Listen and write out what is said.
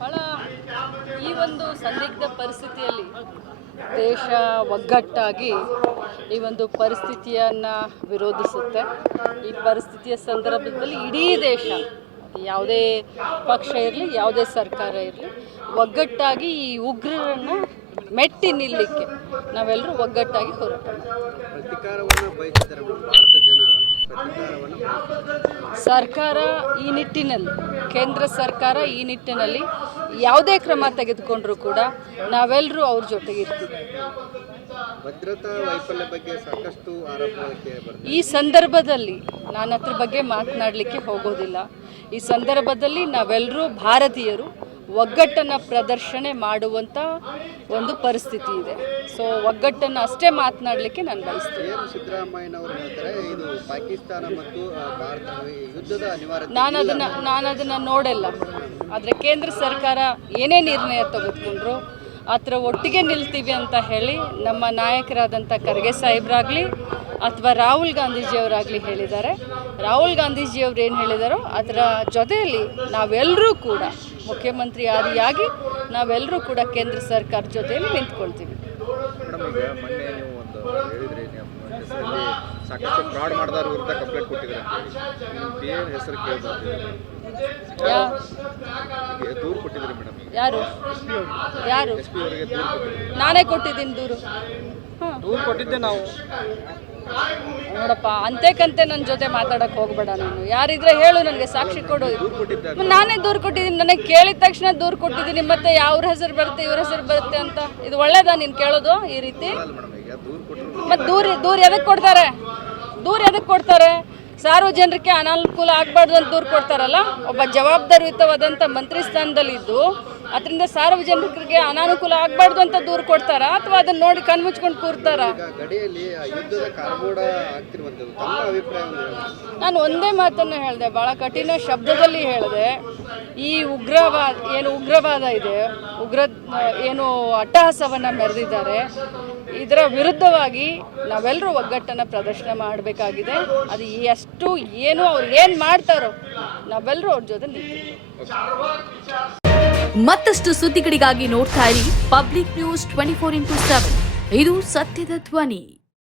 ಭಾಳ ಈ ಒಂದು ಸಂದಿಗ್ಧ ಪರಿಸ್ಥಿತಿಯಲ್ಲಿ ದೇಶ ಒಗ್ಗಟ್ಟಾಗಿ ಈ ಒಂದು ಪರಿಸ್ಥಿತಿಯನ್ನು ವಿರೋಧಿಸುತ್ತೆ. ಈ ಪರಿಸ್ಥಿತಿಯ ಸಂದರ್ಭದಲ್ಲಿ ಇಡೀ ದೇಶ, ಯಾವುದೇ ಪಕ್ಷ ಇರಲಿ, ಯಾವುದೇ ಸರ್ಕಾರ ಇರಲಿ, ಒಗ್ಗಟ್ಟಾಗಿ ಈ ಉಗ್ರರನ್ನು ಮೆಟ್ಟಿ ನಿಲ್ಲಲಿಕ್ಕೆ ನಾವೆಲ್ಲರೂ ಒಗ್ಗಟ್ಟಾಗಿ ಹೋರಾಟ ಸರ್ಕಾರ ಈ ನಿಟ್ಟಿನಲ್ಲಿ, ಕೇಂದ್ರ ಸರ್ಕಾರ ಈ ನಿಟ್ಟಿನಲ್ಲಿ ಯಾವುದೇ ಕ್ರಮ ತೆಗೆದುಕೊಂಡ್ರೂ ಕೂಡ ನಾವೆಲ್ಲರೂ ಅವ್ರ ಜೊತೆಗಿರ್ತೀವಿ. ಭದ್ರತಾ ವೈಫಲ್ಯ ಬಗ್ಗೆ ಸಾಕಷ್ಟು ಆರೋಪಕ್ಕೆ ಈ ಸಂದರ್ಭದಲ್ಲಿ ನಾನು ಅದ್ರ ಬಗ್ಗೆ ಮಾತನಾಡಲಿಕ್ಕೆ ಹೋಗೋದಿಲ್ಲ. ಈ ಸಂದರ್ಭದಲ್ಲಿ ನಾವೆಲ್ಲರೂ ಭಾರತೀಯರು ಒಗ್ಗಟ್ಟನ್ನು ಪ್ರದರ್ಶನ ಮಾಡುವಂಥ ಒಂದು ಪರಿಸ್ಥಿತಿ ಇದೆ. ಸೊ ಒಗ್ಗಟ್ಟನ್ನು ಅಷ್ಟೇ ಮಾತನಾಡಲಿಕ್ಕೆ ನಾನು ಬಯಸ್ತೀನಿ. ಸಿದ್ದರಾಮಯ್ಯನವರು ಹೇಳ್ತಾರೆ ಇದು ಪಾಕಿಸ್ತಾನ ಮತ್ತು ಭಾರತ ಯುದ್ಧದ ಅನಿವಾರ್ಯತೆ. ನಾನು ಅದನ್ನು ನೋಡಿಲ್ಲ. ಆದರೆ ಕೇಂದ್ರ ಸರ್ಕಾರ ಏನೇ ನಿರ್ಣಯ ತೆಗೆದುಕೊಂಡ್ರು ಆ ಥರ ಒಟ್ಟಿಗೆ ನಿಲ್ತೀವಿ ಅಂತ ಹೇಳಿ ನಮ್ಮ ನಾಯಕರಾದಂಥ ಖರ್ಗೆ ಸಾಹೇಬ್ರಾಗಲಿ ಅಥವಾ ರಾಹುಲ್ ಗಾಂಧೀಜಿಯವರಾಗಲಿ ಹೇಳಿದ್ದಾರೆ. ರಾಹುಲ್ ಗಾಂಧೀಜಿಯವರು ಏನು ಹೇಳಿದಾರೋ ಅದರ ಜೊತೆಯಲ್ಲಿ ನಾವೆಲ್ಲರೂ ಕೂಡ ಮುಖ್ಯಮಂತ್ರಿ ಆದಿಯಾಗಿ ನಾವೆಲ್ಲರೂ ಕೂಡ ಕೇಂದ್ರ ಸರ್ಕಾರ ಜೊತೆಯಲ್ಲಿ ನಿಂತ್ಕೊಳ್ತೀವಿ. ಮೇಡಮ್, ಈಗ ಮೊನ್ನೆ ನೀವು ಒಂದು ಹೇಳಿದ್ರಿ, ಹೆಸರಲ್ಲಿ ಸಾಕಷ್ಟು ಫ್ರಾಡ್ ಮಾಡಿದವ್ರ ವಿರುದ್ಧ ಕಂಪ್ಲೇಂಟ್ ಕೊಟ್ಟಿದ್ದಾರೆ ಅಂತ ಹೇಳಿ ಏನು ಹೆಸರು ಕೇಳ್ಬೋದು, ದೂರು ಕೊಟ್ಟಿದ್ದೀರಿ ಮೇಡಮ್? ಯಾರು ಎಸ್ ಪಿ ಅವರಿಗೆ ದೂರು ಕೊಟ್ಟಿದ್ದೀರಿ? ನಾನೇ ಕೊಟ್ಟಿದ್ದೀನಿ ದೂರು. ದೂರು ಕೊಟ್ಟಿದ್ದೆ ನಾವು. ನೋಡಪ್ಪ, ಅಂತೆಕಂತೆ ನನ್ನ ಜೊತೆ ಮಾತಾಡಕ್ಕೆ ಹೋಗ್ಬೇಡ. ನೀನು ಯಾರಿದ್ರೆ ಹೇಳು, ನನಗೆ ಸಾಕ್ಷಿ ಕೊಡು. ನಾನೇ ದೂರು ಕೊಟ್ಟಿದ್ದೀನಿ. ನನಗೆ ಕೇಳಿದ ತಕ್ಷಣ ದೂರು ಕೊಟ್ಟಿದ್ದೀನಿ. ಮತ್ತೆ ಯಾವ್ರ ಹೆಸರು ಬರುತ್ತೆ, ಇವ್ರ ಹೆಸರು ಬರುತ್ತೆ ಅಂತ ಇದು ಒಳ್ಳೇದಾ ನೀನು ಕೇಳೋದು ಈ ರೀತಿ? ಮತ್ತೆ ದೂರ ಎದಕ್ಕೆ ಕೊಡ್ತಾರೆ? ಸಾರ್ವಜನಿಕರಿಗೆ ಅನಾನುಕೂಲ ಆಗಬಾರ್ದು ಅಂತ ದೂರು ಕೊಡ್ತಾರಲ್ಲ. ಒಬ್ಬ ಜವಾಬ್ದಾರಿಯುತವಾದಂಥ ಮಂತ್ರಿ ಸ್ಥಾನದಲ್ಲಿದ್ದು ಅದರಿಂದ ಸಾರ್ವಜನಿಕರಿಗೆ ಅನಾನುಕೂಲ ಆಗಬಾರ್ದು ಅಂತ ದೂರು ಕೊಡ್ತಾರಾ ಅಥವಾ ಅದನ್ನು ನೋಡಿ ಕಣ್ಮುಚ್ಕೊಂಡು ಕೂರ್ತಾರಾ? ನಾನು ಒಂದೇ ಮಾತನ್ನು ಹೇಳಿದೆ, ಭಾಳ ಕಠಿಣ ಶಬ್ದದಲ್ಲಿ ಹೇಳಿದೆ. ಈ ಉಗ್ರವಾದ ಇದೆ, ಏನು ಅಟ್ಟಹಾಸವನ್ನು ಮೆರೆದಿದ್ದಾರೆ, ಇದರ ವಿರುದ್ಧವಾಗಿ ನಾವೆಲ್ಲರೂ ಒಗ್ಗಟ್ಟನ್ನು ಪ್ರದರ್ಶನ ಮಾಡಬೇಕಾಗಿದೆ. ಅದು ಅವ್ರು ಏನು ಮಾಡ್ತಾರೋ ನಾವೆಲ್ಲರೂ ಅವ್ರ ಜೊತೆ ನಿಲ್ತೀವಿ. ಮತ್ತಷ್ಟು ಸುದ್ದಿಗಳಿಗಾಗಿ ನೋಡ್ತಾ ಇರಿ ಪಬ್ಲಿಕ್ ನ್ಯೂಸ್ 24x7. ಇದು ಸತ್ಯದ ಧ್ವನಿ.